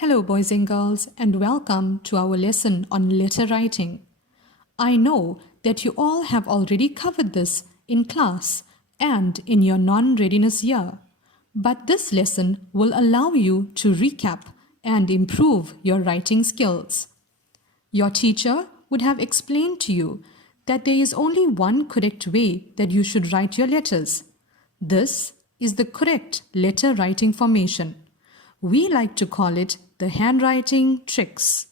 Hello boys and girls, and welcome to our lesson on letter writing. I know that you all have already covered this in class and in your non-readiness year, but this lesson will allow you to recap and improve your writing skills. Your teacher would have explained to you that there is only one correct way that you should write your letters. This is the correct letter writing formation. We like to call it the handwriting tricks.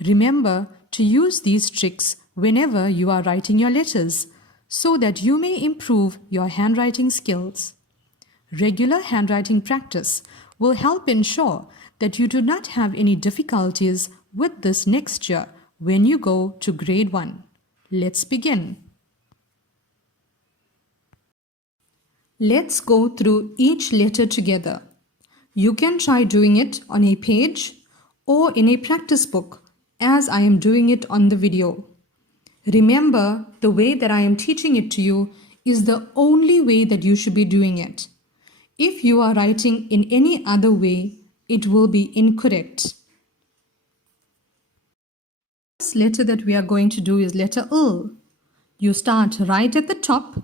Remember to use these tricks whenever you are writing your letters so that you may improve your handwriting skills. Regular handwriting practice will help ensure that you do not have any difficulties with this next year when you go to grade 1. Let's begin. Let's go through each letter together. You can try doing it on a page or in a practice book as I am doing it on the video. Remember, the way that I am teaching it to you is the only way that you should be doing it. If you are writing in any other way, it will be incorrect. The first letter that we are going to do is letter L. You start right at the top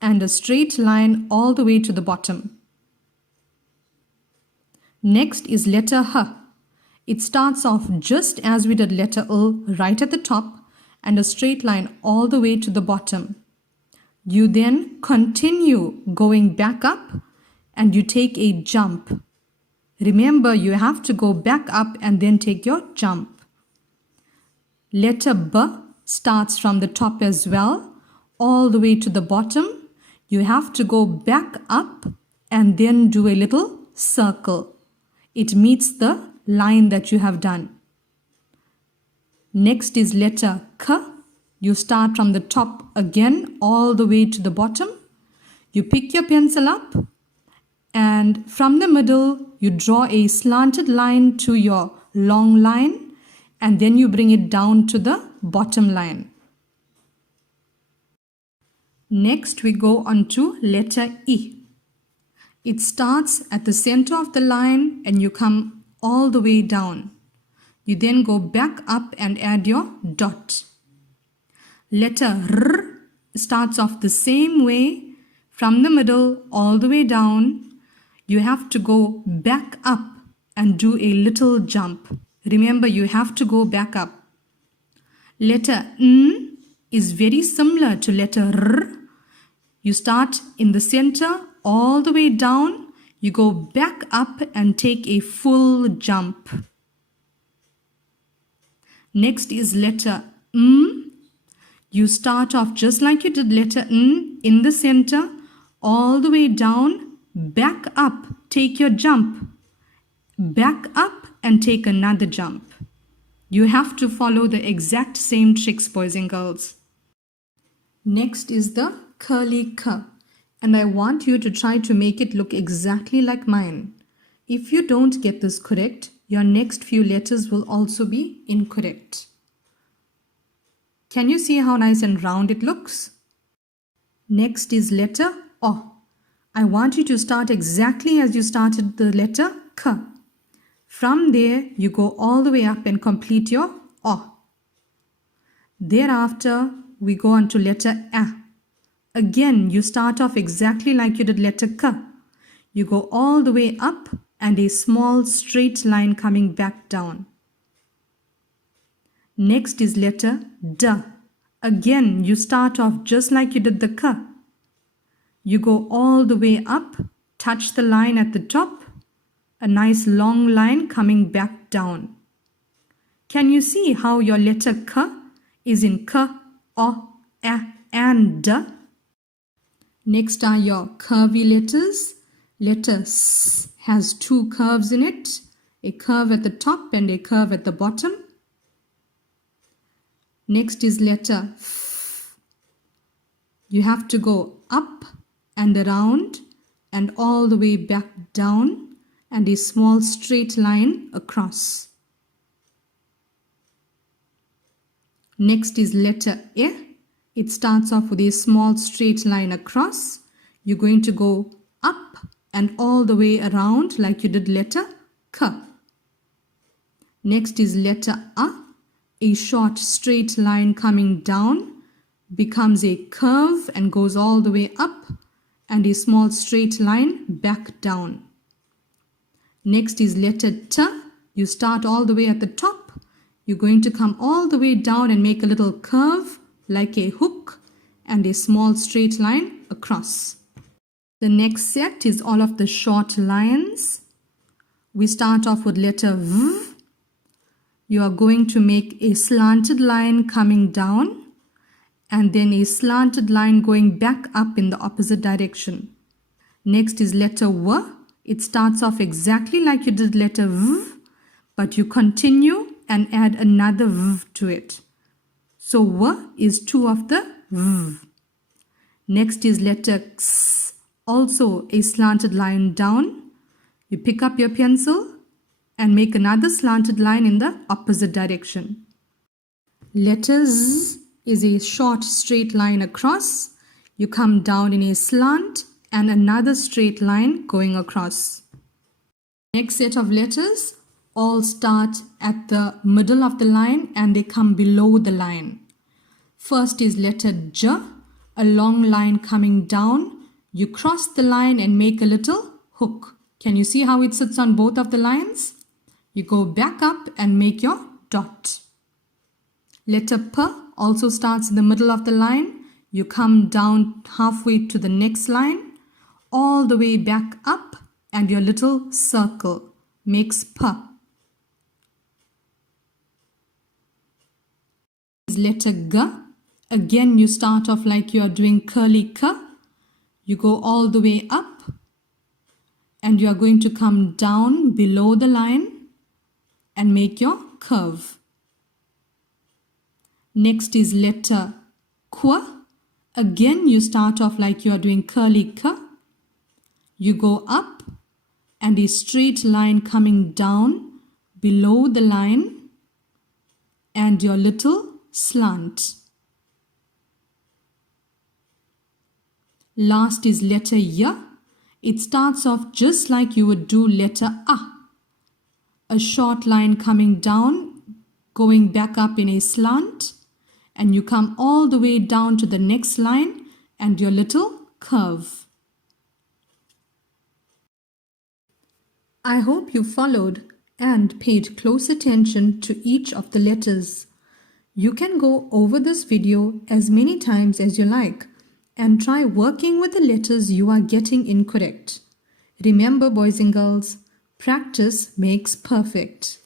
and a straight line all the way to the bottom. Next is letter H. It starts off just as we did letter L, right at the top and a straight line all the way to the bottom. You then continue going back up and you take a jump. Remember, you have to go back up and then take your jump. Letter B starts from the top as well, all the way to the bottom. You have to go back up and then do a little circle. It meets the line that you have done. Next is letter K. You start from the top again all the way to the bottom. You pick your pencil up and from the middle you draw a slanted line to your long line and then you bring it down to the bottom line. Next we go on to letter E. It starts at the center of the line and you come all the way down. You then go back up and add your dot. Letter R starts off the same way from the middle all the way down. You have to go back up and do a little jump. Remember, you have to go back up. Letter N is very similar to letter R. You start in the center all the way down, you go back up and take a full jump. Next is letter M. You start off just like you did letter N in the center, all the way down, back up, take your jump. Back up and take another jump. You have to follow the exact same tricks, boys and girls. Next is the curly K. And I want you to try to make it look exactly like mine. If you don't get this correct, your next few letters will also be incorrect. Can you see how nice and round it looks? Next is letter O. I want you to start exactly as you started the letter K. From there, you go all the way up and complete your O. Thereafter, we go on to letter A. Again, you start off exactly like you did letter K. You go all the way up and a small straight line coming back down. Next is letter D. Again, you start off just like you did the K. You go all the way up, touch the line at the top, a nice long line coming back down. Can you see how your letter K is in K, O, A and D? Next are your curvy letters. Letter S has two curves in it, a curve at the top and a curve at the bottom. Next is letter F. You have to go up and around and all the way back down and a small straight line across. Next is letter E. It starts off with a small straight line across. You're going to go up and all the way around like you did letter K. Next is letter A. A short straight line coming down becomes a curve and goes all the way up, and a small straight line back down. Next is letter T. You start all the way at the top. You're going to come all the way down and make a little curve like a hook and a small straight line across. The next set is all of the short lines. We start off with letter V. You are going to make a slanted line coming down and then a slanted line going back up in the opposite direction. Next is letter W. It starts off exactly like you did letter V, but you continue and add another V to it. So W is two of the V. Next is letter X, also a slanted line down. You pick up your pencil and make another slanted line in the opposite direction. Letter Z is a short straight line across. You come down in a slant and another straight line going across. Next set of letters all start at the middle of the line and they come below the line. First is letter J, a long line coming down. You cross the line and make a little hook. Can you see how it sits on both of the lines? You go back up and make your dot. Letter P also starts in the middle of the line. You come down halfway to the next line, all the way back up, and your little circle makes P. Letter G. Again, you start off like you are doing curly K. You go all the way up and you are going to come down below the line and make your curve. Next is letter Q. Again, you start off like you are doing curly K. You go up and a straight line coming down below the line and your little slant. Last is letter Y. It starts off just like you would do letter A. A short line coming down, going back up in a slant, and you come all the way down to the next line and your little curve. I hope you followed and paid close attention to each of the letters. You can go over this video as many times as you like and try working with the letters you are getting incorrect. Remember, boys and girls, practice makes perfect.